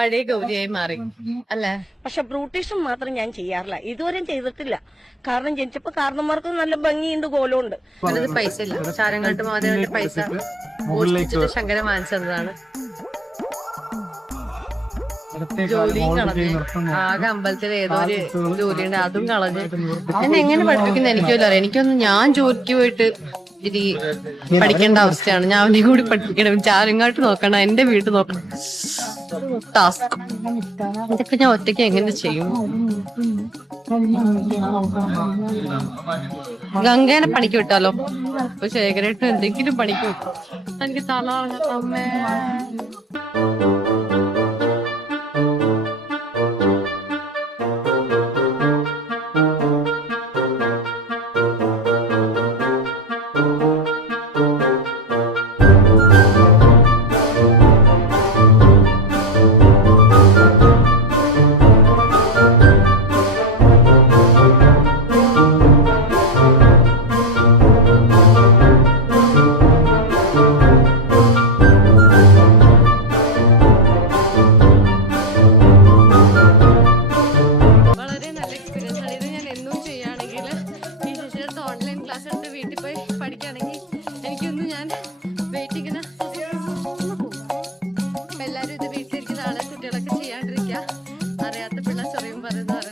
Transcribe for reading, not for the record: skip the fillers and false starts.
പഴയ ഗൗരിയായി മാറി അല്ലേ? പക്ഷെ ബ്യൂട്ടീഷ്യൻ മാത്രം ഞാൻ ചെയ്യാറില്ല, ഇതുവരെയും ചെയ്തിട്ടില്ല. കാരണം ജനിച്ചപ്പോ കാരണന്മാർക്ക് നല്ല ഭംഗിയുണ്ട്, കോലമുണ്ട്. പൈസ ഇല്ല. ചാരങ്ങാട്ട് മാധവന്റെ പൈസ മോഷ്ടിച്ചിട്ട് ശങ്കരൻ വാങ്ങിച്ചതാണ്. ജോലിയും കളഞ്ഞ് ആകെ അമ്പലത്തിൽ ഏതോ ഒരു ജോലിയുണ്ട്, അതും കളഞ്ഞ് എന്നെ എങ്ങനെ പഠിപ്പിക്കുന്ന എനിക്കല്ല അറിയാം. എനിക്കൊന്നും ഞാൻ ജോലിക്ക് പോയിട്ട് ഇനി പഠിക്കേണ്ട അവസ്ഥയാണ്. ഞാൻ അവനെ കൂടി പഠിപ്പിക്കണം, ചാരങ്ങാട്ട് നോക്കണം, എന്റെ വീട്ടിൽ നോക്കണം. ടാസ്ക് ഇതൊക്കെ ഞാൻ ഒറ്റയ്ക്ക് എങ്ങനെ ചെയ്യും? ഗംഗേനെ പണിക്ക് വിട്ടാലോ? അപ്പൊ ശേഖരേട്ടും എന്തെങ്കിലും പണിക്ക് വിട്ടോ? എനിക്ക് തല അമ്മേ. വീട്ടിൽ പോയി പഠിക്കുകയാണെങ്കിൽ എനിക്കൊന്നും ഞാൻ വെയിറ്റിങ്ങിന് എല്ലാവരും ഇത് വീട്ടിലിരിക്കുന്ന ആളെ കുട്ടികളൊക്കെ ചെയ്യാണ്ടിരിക്കുക. അറിയാത്ത പിള്ളേർ ചെറിയും പറയുന്നത്